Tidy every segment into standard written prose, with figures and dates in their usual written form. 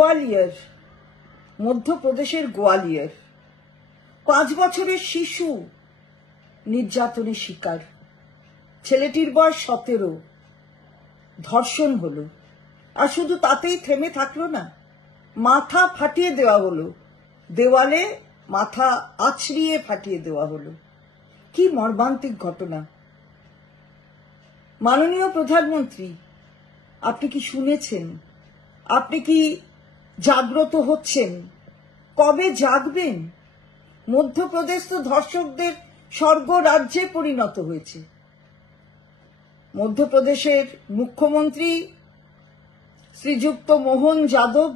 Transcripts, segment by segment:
গোয়ালিয়র, মধ্যপ্রদেশের গোয়ালিয়র, 5 বছরের শিশু নির্যাতনের শিকার। ছেলেটির বয়স 17। ধর্ষণ হলো, আর শুধু তাতেই থেমে থাকলো না, মাথা ফাটিয়ে দেওয়া হলো, দেওয়ালে মাথা আছড়িয়ে ফাটিয়ে দেওয়া হলো। কি মর্মান্তিক ঘটনা! মাননীয় প্রধানমন্ত্রী, আপনি কি শুনেছেন? আপনি কি জাগ্রত হচ্ছেন? কবে জাগবেন? মধ্যপ্রদেশ তো ধর্ষকদের স্বর্গ রাজ্যে পরিণত হয়েছে। মধ্যপ্রদেশের মুখ্যমন্ত্রী শ্রীযুক্ত মোহন যাদব,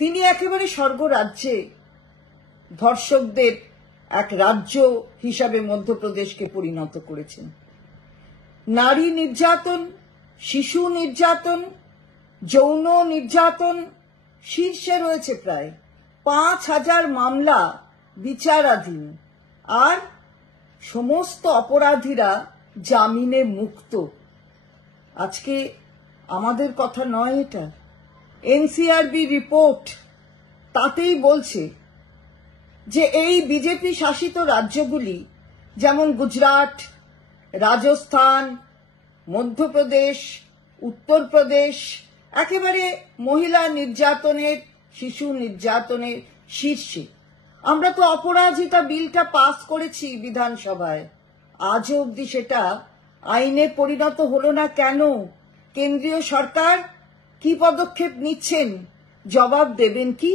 তিনি একেবারে স্বর্গ রাজ্যে ধর্ষকদের এক রাজ্য হিসাবে মধ্যপ্রদেশকে পরিণত করেছেন। নারী নির্যাতন, শিশু নির্যাতন, যৌন নির্যাতন শীর্ষে রয়েছে। প্রায় 5000 মামলা বিচারাধীন, আর সমস্ত অপরাধীরা জামিনে মুক্ত। আজকে আমাদের কথা নয়, এটা এনসিআরবি রিপোর্ট, তাতেই বলছে যে এই বিজেপি শাসিত রাজ্যগুলি যেমন গুজরাট, রাজস্থান, মধ্যপ্রদেশ, উত্তরপ্রদেশ একেবারে মহিলা নির্যাতনের, শিশু নির্যাতনের শীর্ষে। আমরা তো অপরাজিতা বিলটা পাস করেছি বিধানসভায়, আজও অবধি সেটা আইনে পরিণত হলো না কেন? কেন্দ্রীয় সরকার কি পদক্ষেপ নিচ্ছেন? জবাব দেবেন কি?